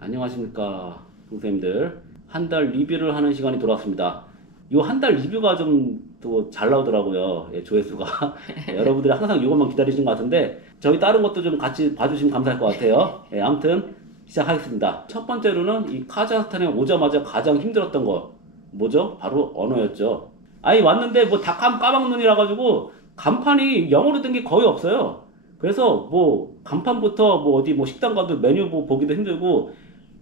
안녕하십니까 선생님들. 한 달 리뷰를 하는 시간이 돌아왔습니다. 이 한 달 리뷰가 좀 또 잘 나오더라고요 예, 조회수가. 예, 여러분들이 항상 이것만 기다리신 것 같은데 저희 다른 것도 좀 같이 봐주시면 감사할 것 같아요. 예, 아무튼 시작하겠습니다. 첫 번째로는 이 카자흐스탄에 오자마자 가장 힘들었던 거 뭐죠? 바로 언어였죠. 아니 왔는데 뭐 닭함 까막눈이라 가지고 간판이 영어로 된 게 거의 없어요. 그래서 뭐 간판부터 뭐 어디 뭐 식당 가도 메뉴 뭐 보기도 힘들고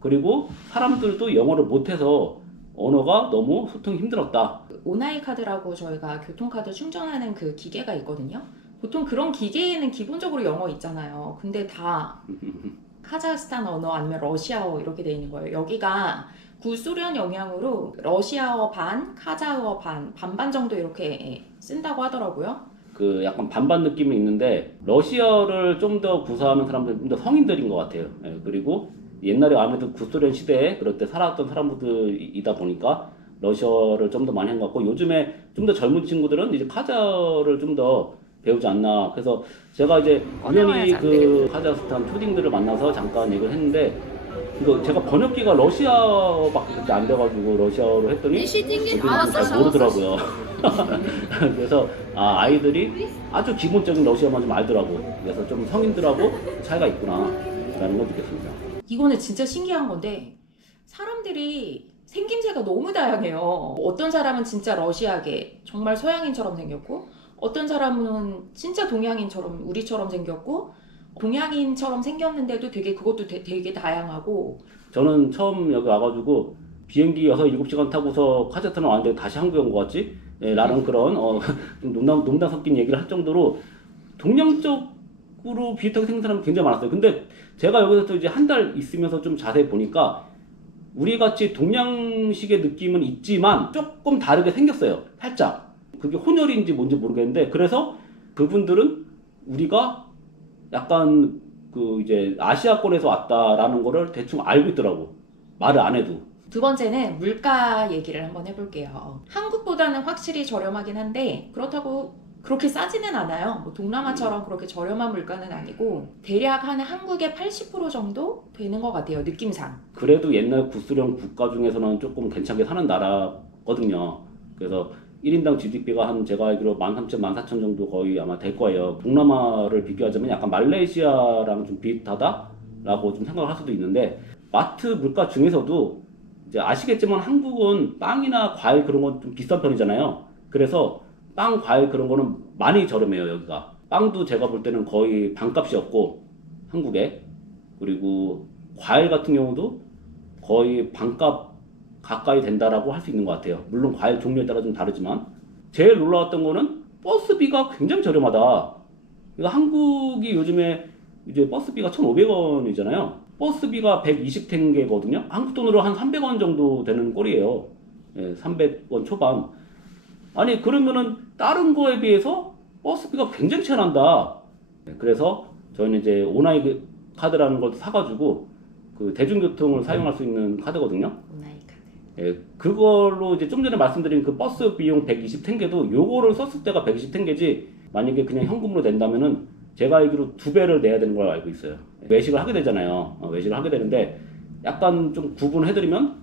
그리고 사람들도 영어를 못해서 언어가 너무 소통이 힘들었다. 오나이 카드라고 저희가 교통카드 충전하는 그 기계가 있거든요. 보통 그런 기계에는 기본적으로 영어 있잖아요. 근데 다 카자흐스탄 언어 아니면 러시아어 이렇게 돼 있는 거예요. 여기가 구소련 영향으로 러시아어 반, 카자흐어 반, 반반 정도 이렇게 쓴다고 하더라고요. 그 약간 반반 느낌이 있는데 러시아를 좀 더 구사하는 사람들은 좀 더 성인들인 것 같아요. 예, 그리고 옛날에 아무래도 구소련 시대에 그럴 때 살았던 사람들이다 보니까 러시아를 좀 더 많이 한 것 같고 요즘에 좀 더 젊은 친구들은 이제 카자를 좀 더 배우지 않나. 그래서 제가 이제 우연히 그. 카자흐스탄 초딩들을 만나서 잠깐 얘기를 했는데 이거 제가 번역기가 러시아밖에 그때 안 돼가지고 러시아어로 했더니 잘 모르더라고요. 그래서 아, 아이들이 아주 기본적인 러시아만 좀 알더라고. 그래서 좀 성인들하고 차이가 있구나 라는 걸 느꼈습니다. 이거는 진짜 신기한 건데 사람들이 생김새가 너무 다양해요. 어떤 사람은 진짜 러시아계 정말 서양인처럼 생겼고 어떤 사람은 진짜 동양인처럼 우리처럼 생겼고 동양인처럼 생겼는데도 되게 그것도 되, 되게 다양하고 저는 처음 여기 와가지고 비행기 6, 7시간 타고서 카자흐스탄 왔는데 다시 한국에 온 것 같지? 예, 라는 그런 어, 좀 농담, 농담 섞인 얘기를 할 정도로 동양적으로 비슷하게 생긴 사람이 굉장히 많았어요. 근데 제가 여기서 또 이제 한 달 있으면서 좀 자세히 보니까 우리 같이 동양식의 느낌은 있지만 조금 다르게 생겼어요. 살짝. 그게 혼혈인지 뭔지 모르겠는데 그래서 그분들은 우리가 약간 그 이제 아시아권에서 왔다라는 거를 대충 알고 있더라고. 말을 안 해도. 두 번째는 물가 얘기를 한번 해볼게요. 한국보다는 확실히 저렴하긴 한데 그렇다고 그렇게 싸지는 않아요. 뭐 동남아처럼 그렇게 저렴한 물가는 아니고 대략 한 한국의 80% 정도 되는 것 같아요. 느낌상. 그래도 옛날 구소련 국가 중에서는 조금 괜찮게 사는 나라거든요. 그래서 1인당 GDP가 한 제가 알기로 13,000, 14,000 정도 거의 아마 될 거예요. 동남아를 비교하자면 약간 말레이시아랑 좀 비슷하다라고 좀 생각을 할 수도 있는데 마트 물가 중에서도 이제 아시겠지만 한국은 빵이나 과일 그런 건 좀 비싼 편이잖아요. 그래서 빵, 과일 그런 거는 많이 저렴해요, 여기가. 빵도 제가 볼 때는 거의 반값이었고 한국에 그리고 과일 같은 경우도 거의 반값 가까이 된다라고 할 수 있는 것 같아요. 물론 과일 종류에 따라 좀 다르지만 제일 놀라웠던 거는 버스비가 굉장히 저렴하다. 그러니까 한국이 요즘에 이제 버스비가 1,500원이잖아요. 버스비가 120탱게거든요. 한국 돈으로 한 300원 정도 되는 꼴이에요. 예, 300원 초반. 아니 그러면은 다른 거에 비해서 버스비가 굉장히 차이 난다. 네, 그래서 저희는 이제 오나이 그 카드라는 걸 사가지고 그 대중교통을 사용할 수 있는 카드거든요. 카드. 예, 그걸로 이제 좀 전에 말씀드린 그 버스 비용 120탱게도 요거를 썼을 때가 120탱게지 만약에 그냥 현금으로 낸다면은 제가 알기로 두 배를 내야 되는 걸 알고 있어요. 외식을 하게 되잖아요. 어, 외식을 하게 되는데 약간 좀 구분해드리면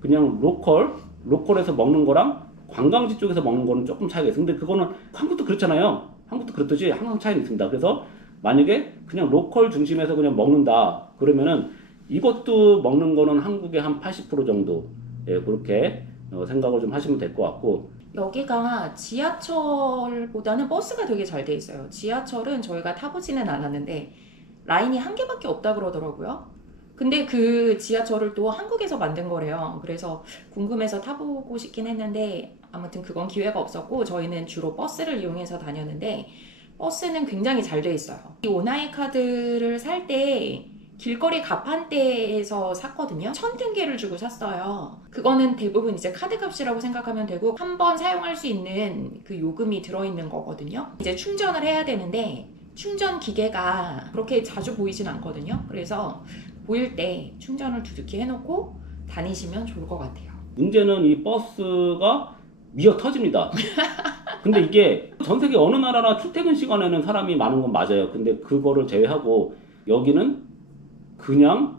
그냥 로컬, 로컬에서 먹는 거랑 관광지 쪽에서 먹는 거는 조금 차이가 있어요. 근데 그거는 한국도 그렇잖아요. 한국도 그렇듯이 항상 차이는 있습니다. 그래서 만약에 그냥 로컬 중심에서 그냥 먹는다 그러면은 이것도 먹는 거는 한국의 한 80% 정도 예, 그렇게 어, 생각을 좀 하시면 될 것 같고 여기가 지하철보다는 버스가 되게 잘 돼 있어요. 지하철은 저희가 타보지는 않았는데 라인이 한 개밖에 없다 그러더라고요. 근데 그 지하철을 또 한국에서 만든 거래요. 그래서 궁금해서 타보고 싶긴 했는데 아무튼 그건 기회가 없었고 저희는 주로 버스를 이용해서 다녔는데 버스는 굉장히 잘 돼 있어요. 이 오나이 카드를 살 때 길거리 가판대에서 샀거든요. 천 탱게를 주고 샀어요. 그거는 대부분 이제 카드 값이라고 생각하면 되고 한 번 사용할 수 있는 그 요금이 들어있는 거거든요. 이제 충전을 해야 되는데 충전 기계가 그렇게 자주 보이진 않거든요. 그래서 보일 때 충전을 두둑히 해놓고 다니시면 좋을 것 같아요. 문제는 이 버스가 미어 터집니다. 근데 이게 전 세계 어느 나라나 출퇴근 시간에는 사람이 많은 건 맞아요. 근데 그거를 제외하고 여기는 그냥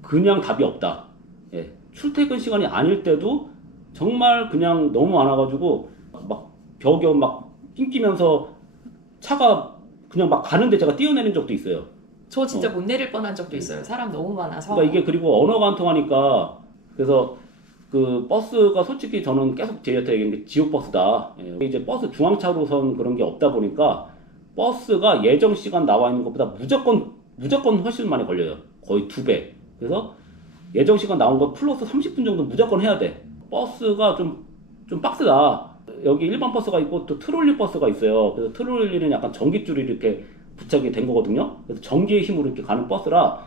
그냥 답이 없다. 예, 출퇴근 시간이 아닐 때도 정말 그냥 너무 많아가지고 막 벽에 막 낑기면서 차가 그냥 막 가는데 제가 뛰어내린 적도 있어요. 저 진짜 못 내릴 뻔한 적도 있어요. 사람 너무 많아서. 그러니까 이게 그리고 언어가 안 통하니까 그래서 그 버스가 솔직히 저는 계속 제이한테 얘기한 게 지옥 버스다. 예, 이제 버스 중앙차로선 그런 게 없다 보니까 버스가 예정 시간 나와 있는 것보다 무조건 무조건 훨씬 많이 걸려요. 거의 두 배. 그래서 예정 시간 나온 거 플러스 30분 정도 무조건 해야 돼. 버스가 좀 좀 빡세다. 여기 일반 버스가 있고 또 트롤리 버스가 있어요. 그래서 트롤리는 약간 전기줄이 이렇게 부착이 된 거거든요. 그래서 전기의 힘으로 이렇게 가는 버스라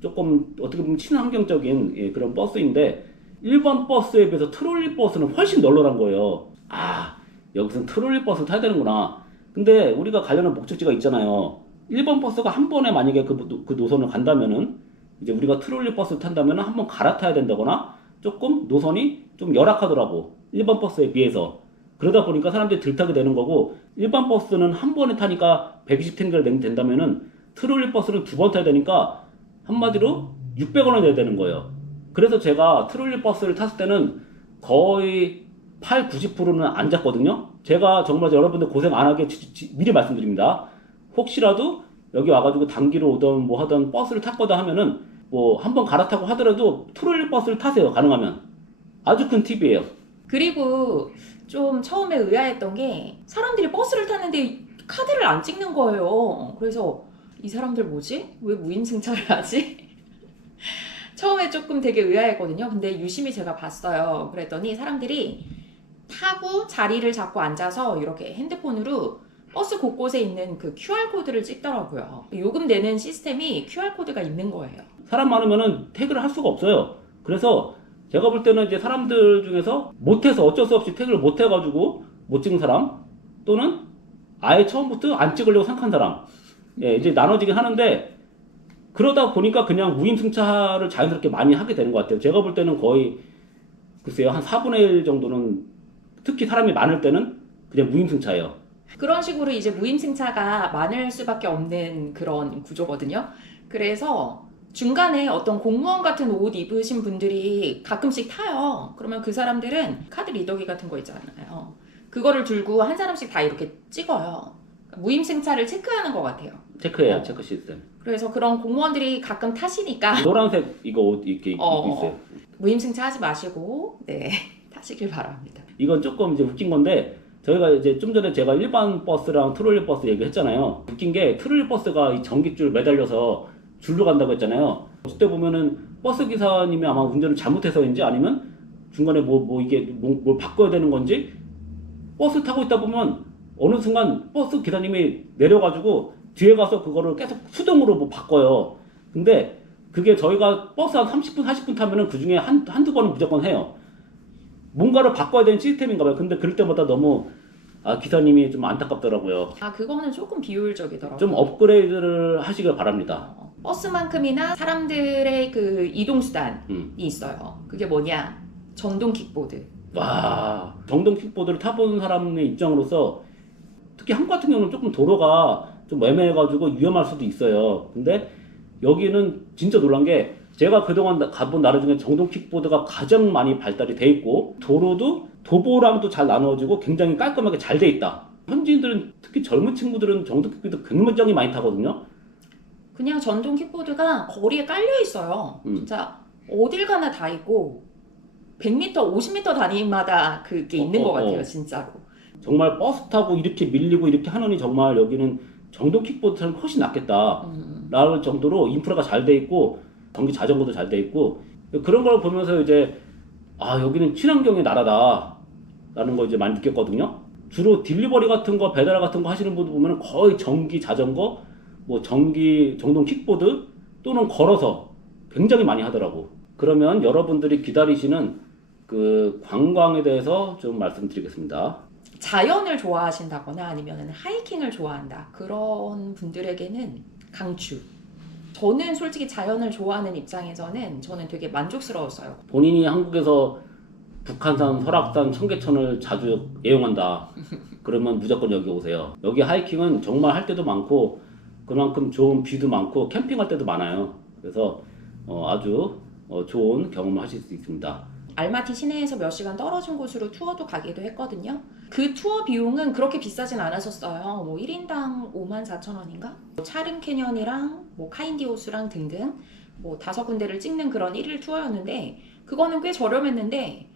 조금 어떻게 보면 친환경적인 예, 그런 버스인데 일반 버스에 비해서 트롤리 버스는 훨씬 널널한 거예요. 아 여기서는 트롤리 버스 타야 되는구나. 근데 우리가 가려는 목적지가 있잖아요. 일반 버스가 한 번에 만약에 그, 노- 그 노선을 간다면은 이제 우리가 트롤리 버스 탄다면은 한번 갈아타야 된다거나 조금 노선이 좀 열악하더라고. 일반 버스에 비해서. 그러다 보니까 사람들이 들 타게 되는 거고 일반 버스는 한 번에 타니까 120탱크를 된다면은 트롤리 버스는 두번 타야 되니까 한마디로 600원을 내야 되는 거예요. 그래서 제가 트롤리 버스를 탔을 때는 거의 8, 90%는 안 잤거든요. 제가 정말 여러분들 고생 안 하게 지- 지- 미리 말씀드립니다. 혹시라도 여기 와가지고 단기로 오던 뭐 하던 버스를 탔거나 하면은 뭐 한번 갈아타고 하더라도 트롤리 버스를 타세요. 가능하면. 아주 큰 팁이에요. 그리고 좀 처음에 의아했던 게 사람들이 버스를 탔는데 카드를 안 찍는 거예요. 그래서 이 사람들 뭐지? 왜 무임승차를 하지? 처음에 조금 되게 의아했거든요. 근데 유심히 제가 봤어요. 그랬더니 사람들이 타고 자리를 잡고 앉아서 이렇게 핸드폰으로 버스 곳곳에 있는 그 QR코드를 찍더라고요. 요금 내는 시스템이 QR코드가 있는 거예요. 사람 많으면은 태그를 할 수가 없어요. 그래서 제가 볼 때는 이제 사람들 중에서 못해서 어쩔 수 없이 태그를 못 해가지고 못 찍은 사람 또는 아예 처음부터 안 찍으려고 생각한 사람 예, 이제 나눠지긴 하는데 그러다 보니까 그냥 무임승차를 자연스럽게 많이 하게 되는 것 같아요. 제가 볼 때는 거의 글쎄요 한 4분의 1 정도는 특히 사람이 많을 때는 그냥 무임승차예요. 그런 식으로 이제 무임승차가 많을 수밖에 없는 그런 구조거든요. 그래서 중간에 어떤 공무원 같은 옷 입으신 분들이 가끔씩 타요. 그러면 그 사람들은 카드 리더기 같은 거 있잖아요. 그거를 들고 한 사람씩 다 이렇게 찍어요. 무임승차를 체크하는 것 같아요. 체크해요 어. 체크 시스템. 그래서 그런 공무원들이 가끔 타시니까 노란색 이거 옷 이렇게 입고 어. 있어요. 무임승차 하지 마시고 네 타시길 바랍니다. 이건 조금 이제 웃긴 건데 저희가 이제 좀 전에 제가 일반 버스랑 트롤리 버스 얘기했잖아요. 웃긴 게 트롤리 버스가 이 전기줄 매달려서 줄로 간다고 했잖아요. 그때 보면은 버스 기사님이 아마 운전을 잘못해서인지 아니면 중간에 뭐, 뭐 이게 뭐, 뭘 바꿔야 되는 건지 버스 타고 있다 보면 어느 순간 버스 기사님이 내려가지고 뒤에 가서 그거를 계속 수동으로 뭐 바꿔요. 근데 그게 저희가 버스 한 30분, 40분 타면은 그 중에 한, 한두 번은 무조건 해요. 뭔가를 바꿔야 되는 시스템인가 봐요. 근데 그럴 때마다 너무 아, 기사님이 좀 안타깝더라고요. 아 그거는 조금 비효율적이더라고요. 좀 업그레이드를 하시길 바랍니다. 어, 버스만큼이나 사람들의 그 이동 수단이 음. 있어요. 그게 뭐냐? 전동 킥보드. 와, 정동 킥보드를 타본 사람의 입장으로서 특히 한국 같은 경우는 조금 도로가 좀 애매해가지고 위험할 수도 있어요. 근데 여기는 진짜 놀란 게 제가 그동안 나- 가본 나라 중에 정동 킥보드가 가장 많이 발달이 돼 있고 도로도 도보랑도 잘 나누어지고 굉장히 깔끔하게 잘 돼 있다. 현지인들은 특히 젊은 친구들은 정동 킥보드 굉장히 많이 타거든요. 그냥 전동 킥보드가 거리에 깔려 있어요. 음. 진짜 어딜 가나 다 있고 100m, 50m 단위마다 그게 있는 어, 것 어, 같아요, 어. 진짜로. 정말 버스 타고 이렇게 밀리고 이렇게 하느니 정말 여기는 정동 킥보드처럼 훨씬 낫겠다. 음. 정도로 인프라가 잘 돼 있고 전기 자전거도 잘 돼 있고 그런 걸 보면서 이제 아 여기는 친환경의 나라다라는 걸 이제 많이 느꼈거든요. 주로 딜리버리 같은 거 배달 같은 거 하시는 분들 보면 거의 전기 자전거 뭐 전기 정동 킥보드 또는 걸어서 굉장히 많이 하더라고. 그러면 여러분들이 기다리시는 그 관광에 대해서 좀 말씀드리겠습니다. 자연을 좋아하신다거나 아니면 하이킹을 좋아한다. 그런 분들에게는 강추. 저는 솔직히 자연을 좋아하는 입장에서는 저는 되게 만족스러웠어요. 본인이 한국에서 북한산, 설악산, 청계천을 자주 애용한다. 그러면 무조건 여기 오세요. 여기 하이킹은 정말 할 때도 많고 그만큼 좋은 뷰도 많고 캠핑할 때도 많아요. 그래서 어, 아주 어, 좋은 경험을 하실 수 있습니다. 알마티 시내에서 몇 시간 떨어진 곳으로 투어도 가기도 했거든요. 그 투어 비용은 그렇게 비싸진 않았었어요. 뭐 1인당 5만 4천 원인가? 차릉 캐년이랑 뭐 카인디호수랑 등등 뭐 다섯 군데를 찍는 그런 1일 투어였는데 그거는 꽤 저렴했는데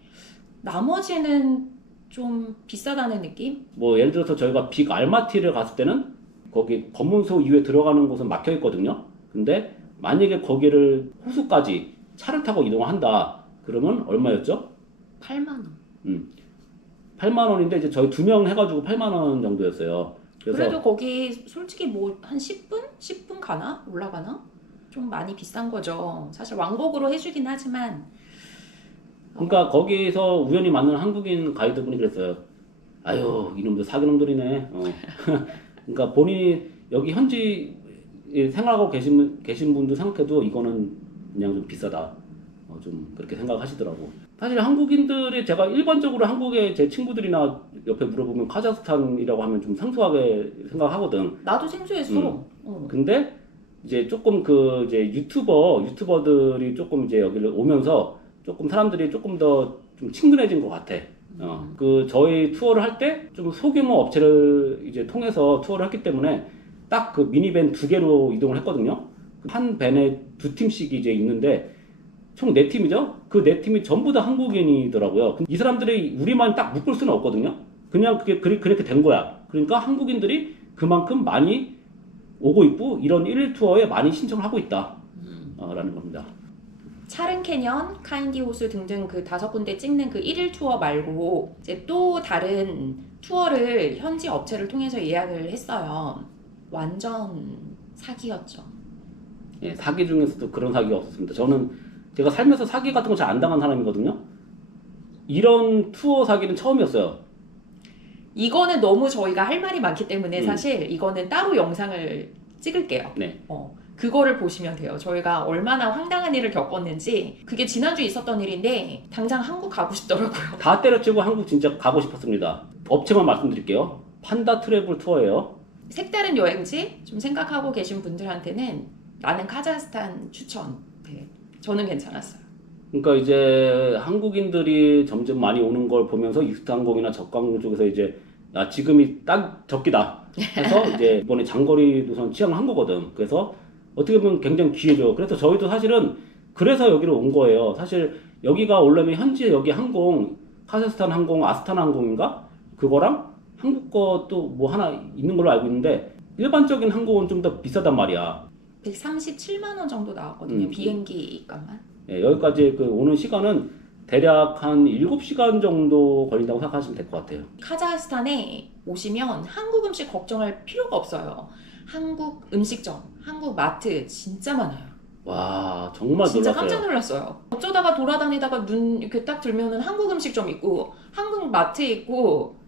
나머지는 좀 비싸다는 느낌? 뭐 예를 들어서 저희가 빅 알마티를 갔을 때는 거기 검문소 이후에 들어가는 곳은 막혀 있거든요. 근데 만약에 거기를 호수까지 차를 타고 이동한다. 그러면 얼마였죠? 8만 원. 8만 원인데 이제 저희 두 명 해가지고 8만 원 정도였어요. 그래서 그래도 거기 솔직히 뭐 한 10분? 10분 가나? 올라가나? 좀 많이 비싼 거죠. 사실 왕복으로 해주긴 하지만 그러니까 거기서 우연히 만난 한국인 가이드분이 그랬어요. 아유 이놈들 사기놈들이네. 어. 그러니까 본인이 여기 현지 생활하고 계신 계신 분도 생각해도 이거는 그냥 좀 비싸다. 어, 좀 그렇게 생각하시더라고. 사실 한국인들이 제가 일반적으로 한국의 제 친구들이나 옆에 물어보면 카자흐스탄이라고 하면 좀 생소하게 생각하거든. 나도 생소했어. 음. 어. 근데 이제 조금 그 이제 유튜버 유튜버들이 조금 이제 여기를 오면서 조금 사람들이 조금 더 좀 친근해진 것 같아. 어, 그 저희 투어를 할 때 좀 소규모 업체를 이제 통해서 투어를 했기 때문에 딱 그 미니밴 두 개로 이동을 했거든요. 한 밴에 두 팀씩 이제 있는데 총 네 팀이죠. 그 네 팀이 전부 다 한국인이더라고요. 이 사람들이 우리만 딱 묶을 수는 없거든요. 그냥 그게 그리- 그렇게 된 거야. 그러니까 한국인들이 그만큼 많이 오고 있고 이런 1일 투어에 많이 신청을 하고 있다. 어, 라는 겁니다. 차릉 캐년, 카인디 호수 등등 그 다섯 군데 찍는 그 1일 투어 말고 이제 또 다른 투어를 현지 업체를 통해서 예약을 했어요. 완전 사기였죠. 예, 사기 중에서도 그런 사기가 없었습니다. 저는 제가 살면서 사기 같은 거 잘 안 당한 사람이거든요. 이런 투어 사기는 처음이었어요. 이거는 너무 저희가 할 말이 많기 때문에 음. 사실 이거는 따로 영상을 찍을게요. 네. 어, 그거를 보시면 돼요. 저희가 얼마나 황당한 일을 겪었는지 그게 지난주에 있었던 일인데 당장 한국 가고 싶더라고요. 다 때려치고 한국 진짜 가고 싶었습니다. 업체만 말씀드릴게요. 판다 트래블 투어예요. 색다른 여행지 좀 생각하고 계신 분들한테는 나는 카자흐스탄 추천. 네, 저는 괜찮았어요. 그러니까 이제 한국인들이 점점 많이 오는 걸 보면서 이스탄공이나 적광 쪽에서 이제 야 지금이 딱 적기다 해서 이제 이번에 장거리 노선 취향을 한 거거든. 그래서 어떻게 보면 굉장히 기회죠. 그래서 저희도 사실은 그래서 여기로 온 거예요. 사실 여기가 원래는 현지 여기 항공 카자흐스탄 항공 아스타나 항공인가 그거랑 한국 것도 뭐 하나 있는 걸로 알고 있는데 일반적인 항공은 좀 더 비싸단 말이야. 137만 원 정도 나왔거든요. 음. 비행기 값만. 예, 여기까지 그 오는 시간은 대략 한 7시간 정도 걸린다고 생각하시면 될 것 같아요. 카자흐스탄에 오시면 한국 음식 걱정할 필요가 없어요. 한국 음식점, 한국 마트 진짜 많아요. 와, 정말 진짜 놀랐어요. 깜짝 놀랐어요. 어쩌다가 돌아다니다가 눈 이렇게 딱 들면은 한국 음식점 있고 한국 마트 있고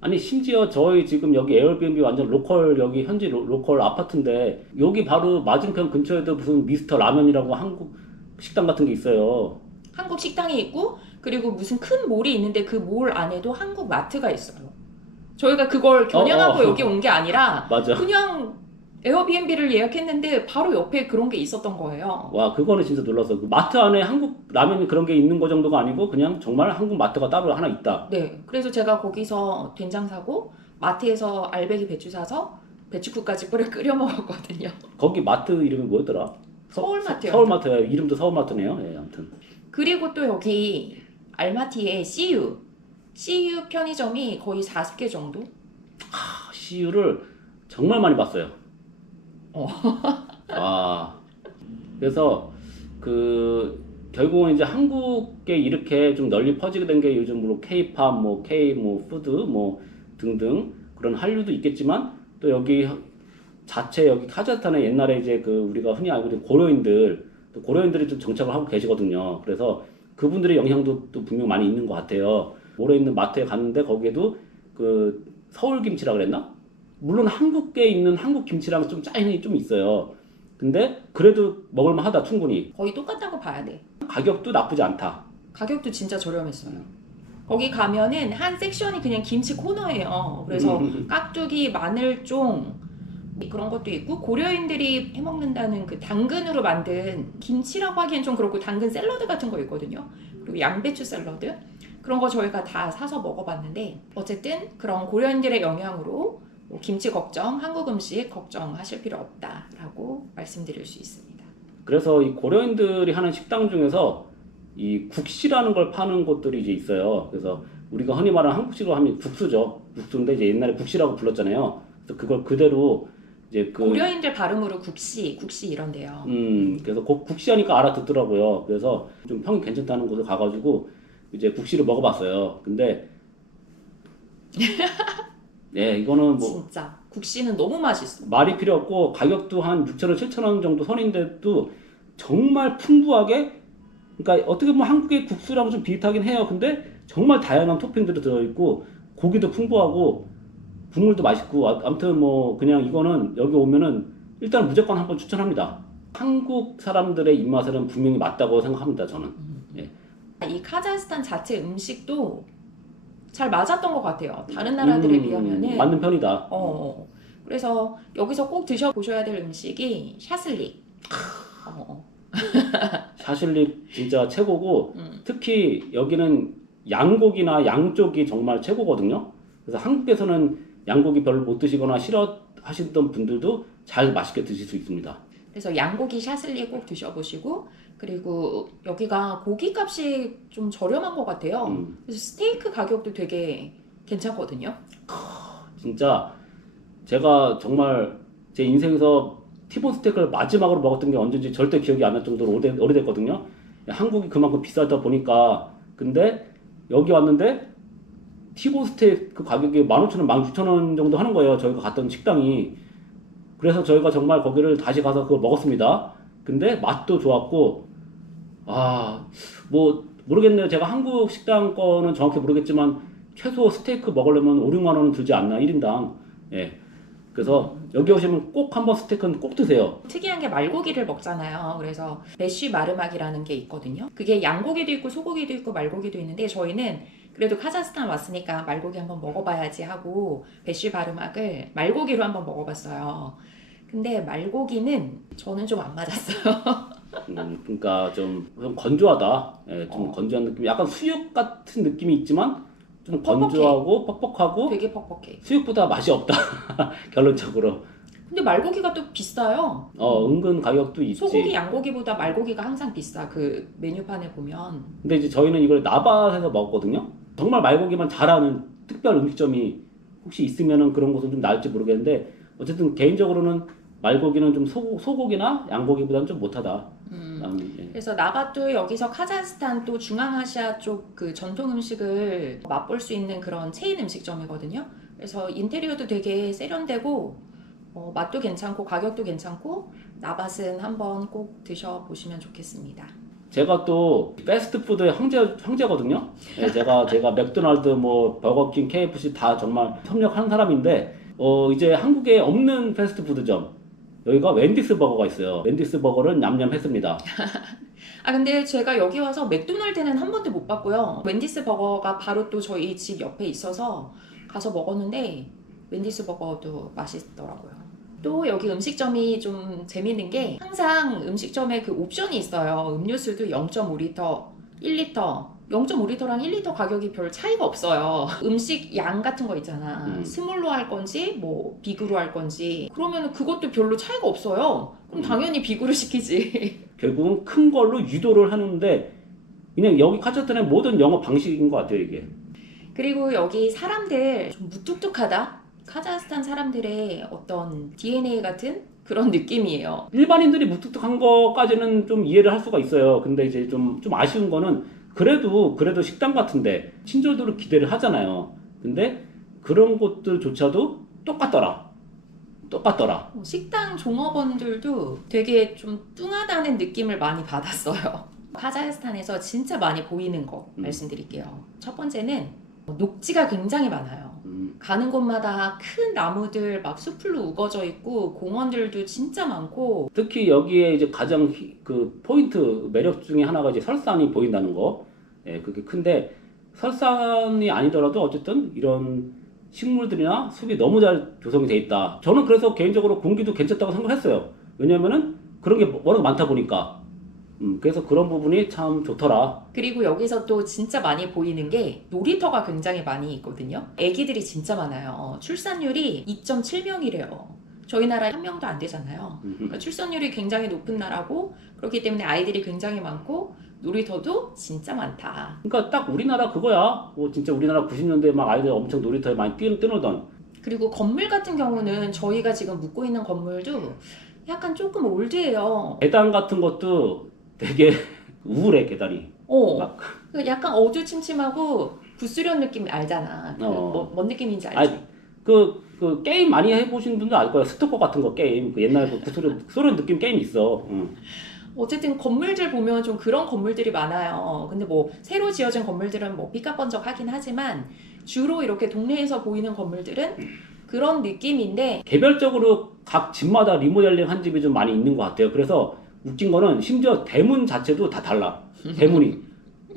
아니, 심지어 저희 지금 여기 에어비앤비 완전 로컬, 여기 현지 로, 로컬 아파트인데, 여기 바로 맞은편 근처에도 무슨 미스터 라면이라고 한국 식당 같은 게 있어요. 한국 식당이 있고 그리고 무슨 큰 몰이 있는데 그 몰 안에도 한국 마트가 있어요. 저희가 그걸 겨냥하고 어, 어. 여기 온 게 아니라 맞아. 그냥 에어비앤비를 예약했는데 바로 옆에 그런 게 있었던 거예요. 와, 그거는 진짜 놀랐어. 그 마트 안에 한국 라면이 그런 게 있는 거 정도가 아니고, 그냥 정말 한국 마트가 따로 하나 있다. 네, 그래서 제가 거기서 된장 사고 마트에서 알배기 배추 사서 배추국까지 끓여 끓여 먹었거든요. 거기 마트 이름이 뭐였더라? 서- 서울마트요. 서울마트야. 이름도 서울마트네요. 예, 아무튼. 그리고 또 여기 알마티에 CU, CU 편의점이 거의 40개 정도? 아, CU를 정말 많이 봤어요. 어. 아, 그래서 그 결국은 이제 한국에 이렇게 좀 널리 퍼지게 된 게 요즘으로 K-팝, 뭐 K 뭐 푸드 뭐 등등 그런 한류도 있겠지만 또 여기 자체 여기 카자흐스탄에 옛날에 이제 그 우리가 흔히 알고 있는 고려인들 또 고려인들이 좀 정착을 하고 계시거든요. 그래서 그분들의 영향도 또 분명 많이 있는 것 같아요. 모래 있는 마트에 갔는데 거기에도 그 서울 김치라 그랬나? 물론 한국에 있는 한국 김치랑 좀 짜이는 좀 있어요. 근데 그래도 먹을만하다 충분히 거의 똑같다고 봐야 돼. 가격도 나쁘지 않다. 가격도 진짜 저렴했어요. 거기 가면은 한 섹션이 그냥 김치 코너예요. 그래서 깍두기, 마늘종, 그런 것도 있고 고려인들이 해 먹는다는 그 당근으로 만든 김치라고 하기엔 좀 그렇고 당근 샐러드 같은 거 있거든요. 그리고 양배추 샐러드 그런 거 저희가 다 사서 먹어봤는데 어쨌든 그런 고려인들의 영향으로 뭐 김치 걱정, 한국 음식 걱정하실 필요 없다라고 말씀드릴 수 있습니다. 그래서 이 고려인들이 하는 식당 중에서 이 국시라는 걸 파는 곳들이 이제 있어요. 그래서 우리가 흔히 말하는 한국식으로 하면 국수죠. 국수인데 이제 옛날에 국시라고 불렀잖아요. 그래서 그걸 그대로 이제 그 고려인들 발음으로 국시, 국시 이런데요. 음, 그래서 국- 국시 하니까 알아듣더라고요. 그래서 좀 평이 괜찮다는 곳에 가가지고 이제 국시를 먹어봤어요. 근데 네, 이거는 뭐 진짜 국시는 너무 맛있어. 말이 필요 없고 가격도 한 6,000원, 7,000원 정도 선인데도 정말 풍부하게 그러니까 어떻게 보면 한국의 국수랑 좀 비슷하긴 해요. 근데 정말 다양한 토핑들이 들어 있고 고기도 풍부하고 국물도 맛있고 아- 아무튼 뭐 그냥 이거는 여기 오면은 일단 무조건 한번 추천합니다. 한국 사람들의 입맛에는 분명히 맞다고 생각합니다. 저는. 이 카자흐스탄 자체 음식도 잘 맞았던 것 같아요. 다른 나라들에 음, 비하면은 맞는 편이다. 어 그래서 여기서 꼭 드셔 보셔야 될 음식이 샤슬릭. 어, 샤실릭 진짜 최고고 음. 특히 여기는 양고기나 양 쪽이 정말 최고거든요. 그래서 한국에서는 양고기 별로 못 드시거나 싫어하시던 분들도 잘 맛있게 드실 수 있습니다. 그래서 양고기 샤슬릭 꼭 드셔보시고 그리고 여기가 고기 값이 좀 저렴한 것 같아요. 음, 그래서 스테이크 가격도 되게 괜찮거든요. 진짜 제가 정말 제 인생에서 티본 스테이크를 마지막으로 먹었던 게 언제인지 절대 기억이 안 날 정도로 오래, 오래됐거든요. 한국이 그만큼 비싸다 보니까 근데 여기 왔는데 티본 스테이크 가격이 15,000원, 16,000원 정도 하는 거예요. 저희가 갔던 식당이. 그래서 저희가 정말 거기를 다시 가서 그거 먹었습니다. 근데 맛도 좋았고 아, 뭐 모르겠네요. 제가 한국 식당 거는 정확히 모르겠지만 최소 스테이크 먹으려면 5, 6만 원은 들지 않나 1인당. 예. 그래서 여기 오시면 꼭 한번 스테이크는 꼭 드세요. 특이한 게 말고기를 먹잖아요. 그래서 메쉬 마르막이라는 게 있거든요. 그게 양고기도 있고 소고기도 있고 말고기도 있는데 저희는 그래도 카자흐스탄 왔으니까 말고기 한번 먹어봐야지 하고 베쉬 바르막을 말고기로 한번 먹어봤어요. 근데 말고기는 저는 좀 안 맞았어요. 음, 그러니까 좀, 좀 건조하다. 예, 좀 어. 건조한 느낌. 약간 수육 같은 느낌이 있지만 좀 퍽퍽해. 건조하고 뻑뻑하고 되게 퍽퍽해. 수육보다 맛이 없다. 결론적으로. 근데 말고기가 또 비싸요. 어, 은근 가격도 있지. 소고기, 양고기보다 말고기가 항상 비싸. 그 메뉴판에 보면. 근데 이제 저희는 이걸 나밭에서 먹었거든요. 정말 말고기만 잘하는 특별 음식점이 혹시 있으면은 그런 곳은 좀 나을지 모르겠는데 어쨌든 개인적으로는 말고기는 좀 소, 소고기나 양고기보다는 좀 못하다. 음. 나는, 예. 그래서 나바도 여기서 카자흐스탄 또 중앙아시아 쪽 그 전통 음식을 맛볼 수 있는 그런 체인 음식점이거든요. 그래서 인테리어도 되게 세련되고 어, 맛도 괜찮고 가격도 괜찮고 나밭은 한번 꼭 드셔보시면 좋겠습니다. 제가 또 패스트푸드의 황제 황제거든요. 예, 제가 제가 맥도날드 뭐 버거킹, KFC 다 정말 협력하는 사람인데 어 이제 한국에 없는 패스트푸드점 여기가 웬디스 버거가 있어요. 웬디스 버거를 냠냠했습니다. 아 근데 제가 여기 와서 맥도날드는 한 번도 못 봤고요. 웬디스 버거가 바로 또 저희 집 옆에 있어서 가서 먹었는데 웬디스 버거도 맛있더라고요. 또 여기 음식점이 좀 재밌는 게 항상 음식점에 그 옵션이 있어요. 음료수도 0.5리터, 1리터. 0.5리터랑 1리터 가격이 별 차이가 없어요. 음식 양 같은 거 있잖아. 음. 스몰로 할 건지, 뭐, 비그로 할 건지. 그러면 그것도 별로 차이가 없어요. 그럼 음. 당연히 비그로 시키지. 결국은 큰 걸로 유도를 하는데 그냥 여기 카자흐스탄의 모든 영업 방식인 것 같아요 이게. 그리고 여기 사람들 좀 무뚝뚝하다? 카자흐스탄 사람들의 어떤 DNA 같은 그런 느낌이에요. 일반인들이 무뚝뚝한 거까지는 좀 이해를 할 수가 있어요. 근데 이제 좀, 좀 아쉬운 거는 그래도, 그래도 식당 같은데 친절도를 기대를 하잖아요. 근데 그런 곳들조차도 똑같더라. 똑같더라. 어, 식당 종업원들도 되게 좀 뚱하다는 느낌을 많이 받았어요. 카자흐스탄에서 진짜 많이 보이는 거 음. 말씀드릴게요. 첫 번째는 녹지가 굉장히 많아요. 음, 가는 곳마다 큰 나무들 막 숲으로 우거져 있고 공원들도 진짜 많고 특히 여기에 이제 가장 히- 그 포인트 매력 중에 하나가 이제 설산이 보인다는 거. 예, 그게 큰데 설산이 아니더라도 어쨌든 이런 식물들이나 숲이 너무 잘 조성이 돼 있다. 저는 그래서 개인적으로 공기도 괜찮다고 생각했어요. 왜냐면은 그런 게 워낙 많다 보니까. 음, 그래서 그런 부분이 참 좋더라. 그리고 여기서 또 진짜 많이 보이는 게 놀이터가 굉장히 많이 있거든요. 아기들이 진짜 많아요. 어, 출산율이 2.7명이래요. 저희 나라 한 명도 안 되잖아요. 음, 그러니까 출산율이 굉장히 높은 나라고 그렇기 때문에 아이들이 굉장히 많고 놀이터도 진짜 많다. 그러니까 딱 우리나라 그거야. 뭐 진짜 우리나라 90년대 막 아이들 엄청 놀이터에 많이 뛰, 뛰놀던. 그리고 건물 같은 경우는 저희가 지금 묵고 있는 건물도 약간 조금 올드해요. 계단 같은 것도 되게 우울해 계단이. 어, 막 그 약간 어두침침하고 부스런 느낌 알잖아. 그 어. 뭐, 뭔 느낌인지 알지? 아니, 그, 그 게임 많이 해보신 분들 알 거야. 스토커 같은 거 게임. 그 옛날 그 소련, 소련 느낌 게임 있어. 응. 어쨌든 건물들 보면 좀 그런 건물들이 많아요. 근데 뭐 새로 지어진 건물들은 뭐 삐까번쩍하긴 하지만 주로 이렇게 동네에서 보이는 건물들은 그런 느낌인데 개별적으로 각 집마다 리모델링 한 집이 좀 많이 있는 것 같아요. 그래서 웃긴 거는 심지어 대문 자체도 다 달라. 대문이.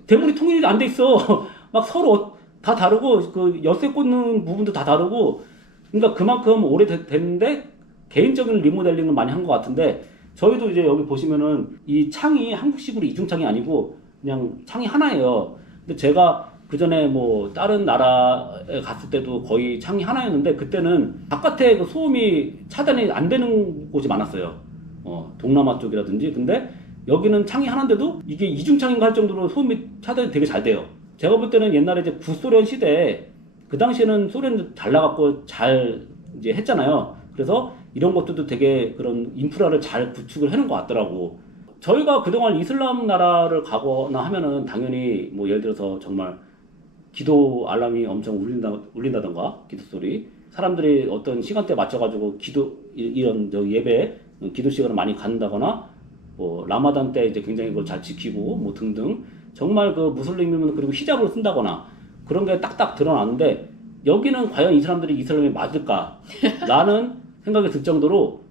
대문이 통일이 안 돼 있어. 막 서로 다 다르고, 그 열쇠 꽂는 부분도 다 다르고, 그러니까 그만큼 오래됐는데, 개인적인 리모델링을 많이 한 것 같은데, 저희도 이제 여기 보시면은 이 창이 한국식으로 이중창이 아니고, 그냥 창이 하나예요. 근데 제가 그 전에 뭐 다른 나라에 갔을 때도 거의 창이 하나였는데 그때는 바깥에 그 소음이 차단이 안 되는 곳이 많았어요. 어, 동남아 쪽이라든지. 근데 여기는 창이 하나인데도 이게 이중창인가 할 정도로 소음이 차단이 되게 잘 돼요. 제가 볼 때는 옛날에 이제 구소련 시대에 그 당시에는 소련도 잘 나갔고 잘 이제 했잖아요. 그래서 이런 것들도 되게 그런 인프라를 잘 구축을 해놓은 것 같더라고. 저희가 그동안 이슬람 나라를 가거나 하면은 당연히 뭐 예를 들어서 정말 기도 알람이 엄청 울린다, 울린다던가 기도 소리 사람들이 어떤 시간대에 맞춰가지고 기도 이- 이런 저 예배 기도 시간을 많이 갖는다거나 뭐 라마단 때 이제 굉장히 그걸 잘 지키고 뭐 등등 정말 그 무슬림이면 그리고 히잡을 쓴다거나 그런 게 딱딱 드러나는데 여기는 과연 이 사람들이 이슬람이 맞을까? 라는 생각이 들 정도로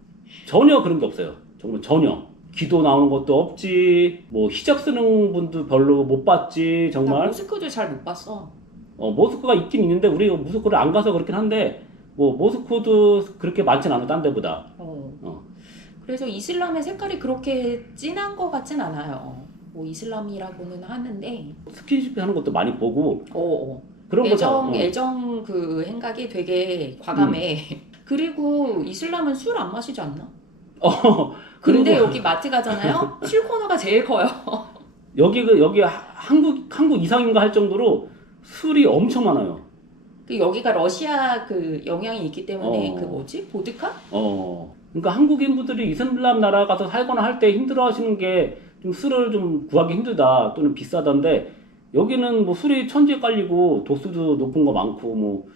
전혀 그런 게 없어요. 정말 전혀. 기도 나오는 것도 없지. 뭐 히잡 쓰는 분도 별로 못 봤지. 나 정말. 모스크도 잘 못 봤어. 어, 모스크가 있긴 있는데 우리 모스크를 안 가서 그렇긴 한데 뭐 모스크도 그렇게 많진 않아 딴 데보다. 그래서 이슬람의 색깔이 그렇게 진한 것 같진 않아요. 뭐 이슬람이라고는 하는데 스킨십 하는 것도 많이 보고 어, 어. 그런 애정 어. 애정 그 행각이 되게 과감해. 그리고 이슬람은 술 안 마시지 않나? 어, 근데 그리고- 여기 마트 가잖아요. 술 코너가 제일 커요. 여기 그 여기 하- 한국 한국 이상인가 할 정도로 술이 엄청 많아요. 그 여기가 러시아 그 영향이 있기 때문에 어. 그 뭐지 보드카? 어. 그러니까 한국인 분들이 이슬람 나라 가서 살거나 할 때 힘들어 하시는 게 좀 술을 좀 구하기 힘들다 또는 비싸던데 여기는 뭐 술이 천지에 깔리고 도수도 높은 거 많고 뭐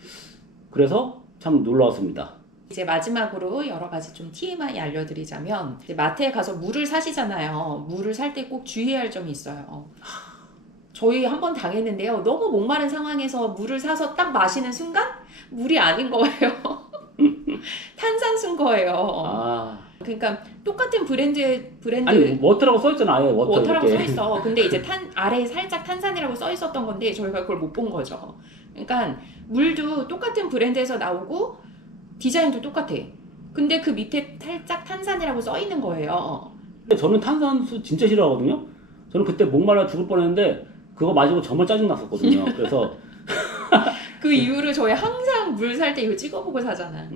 그래서 참 놀라웠습니다. 이제 마지막으로 여러 가지 좀 TMI 알려드리자면 마트에 가서 물을 사시잖아요. 물을 살 때 꼭 주의해야 할 점이 있어요. 저희 한 번 당했는데요. 너무 목마른 상황에서 물을 사서 딱 마시는 순간 물이 아닌 거예요. 탄산수인 거예요. 아 그러니까 똑같은 브랜드의 브랜드 아니 워터라고 써있잖아 아예 워터 워터라고 이렇게. 써 있어. 근데 이제 탄 아래에 살짝 탄산이라고 써 있었던 건데 저희가 그걸 못 본 거죠. 그러니까 물도 똑같은 브랜드에서 나오고 디자인도 똑같아. 근데 그 밑에 살짝 탄산이라고 써 있는 거예요. 근데 저는 탄산수 진짜 싫어하거든요. 저는 그때 목말라 죽을 뻔했는데 그거 마시고 정말 짜증 났었거든요. 그래서 그 이후로 저희 항상 물 살 때 이거 찍어보고 사잖아.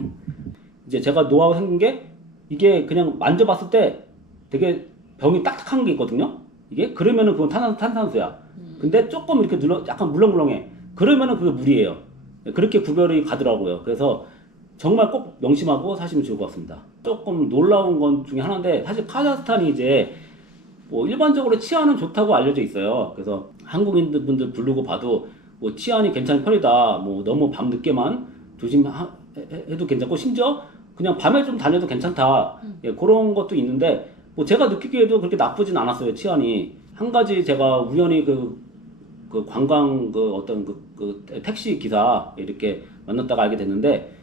이제 제가 노하우 생긴 게 이게 그냥 만져봤을 때 되게 병이 딱딱한 게 있거든요. 이게 그러면은 그건 탄산 탄산수야. 음. 근데 조금 이렇게 눌러 약간 물렁물렁해. 그러면은 그게 물이에요. 그렇게 구별이 가더라고요. 그래서 정말 꼭 명심하고 사시면 좋을 것 같습니다. 조금 놀라운 건 중에 하나인데 사실 카자흐스탄이 이제 뭐 일반적으로 치안은 좋다고 알려져 있어요. 그래서 한국인분들 부르고 봐도 뭐 치안이 괜찮은 편이다. 뭐 너무 밤 늦게만 조심해도 괜찮고 심지어 그냥 밤에 좀 다녀도 괜찮다. 예, 그런 것도 있는데 뭐 제가 느끼기에도 그렇게 나쁘진 않았어요. 치안이 한 가지 제가 우연히 그, 그 관광 그 어떤 그, 그 택시 기사 이렇게 만났다가 알게 됐는데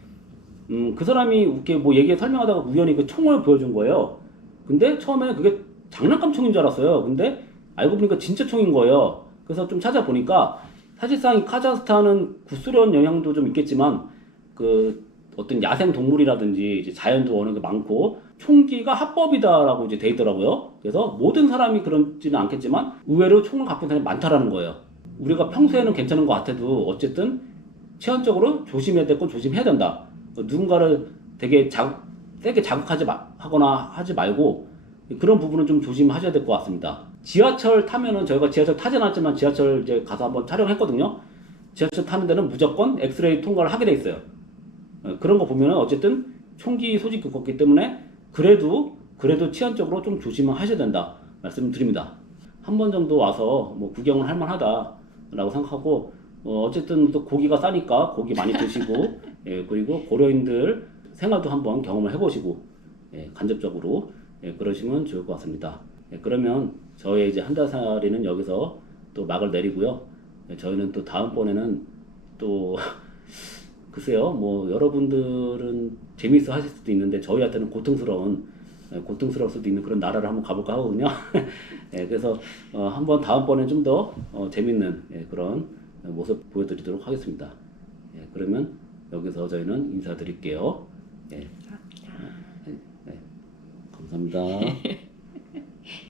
음, 그 사람이 이렇게 뭐 얘기 설명하다가 우연히 그 총을 보여준 거예요. 근데 처음에 그게 장난감 총인 줄 알았어요. 근데 알고 보니까 진짜 총인 거예요. 그래서 좀 찾아보니까 사실상 이 카자흐스탄은 구소련 영향도 좀 있겠지만 그 어떤 야생 동물이라든지 이제 자연도 워낙에 많고 총기가 합법이다라고 이제 돼 있더라고요. 그래서 모든 사람이 그렇지는 않겠지만 의외로 총을 갖고 있는 사람이 많다라는 거예요. 우리가 평소에는 괜찮은 것 같아도 어쨌든 체험적으로 조심해야 될건 조심해야 된다. 누군가를 되게 자, 세게 자극하지 마, 하거나 하지 말고 그런 부분은 좀 조심하셔야 될 것 같습니다. 지하철 타면은 저희가 지하철 타진 않았지만 지하철 이제 가서 한번 촬영했거든요. 지하철 타는 데는 무조건 엑스레이 통과를 하게 돼 있어요. 어, 그런 거 보면은 어쨌든 총기 소지가 있기 때문에 그래도 그래도 치안적으로 좀 조심을 하셔야 된다 말씀드립니다. 한 번 정도 와서 뭐 구경을 할 만하다라고 생각하고 어, 어쨌든 또 고기가 싸니까 고기 많이 드시고 예, 그리고 고려인들 생활도 한번 경험을 해보시고 예, 간접적으로 예, 그러시면 좋을 것 같습니다. 예, 그러면 저의 이제 한달 살이는 여기서 또 막을 내리고요. 예, 저희는 또 다음번에는 또 글쎄요, 뭐 여러분들은 재미있어 하실 수도 있는데 저희한테는 고통스러운 예, 고통스러울 수도 있는 그런 나라를 한번 가볼까 하거든요. 예, 그래서 어, 한번 다음번에 좀 더 어, 재밌는 예, 그런 모습 보여드리도록 하겠습니다. 예, 그러면 여기서 저희는 인사드릴게요. 예, 감사합니다.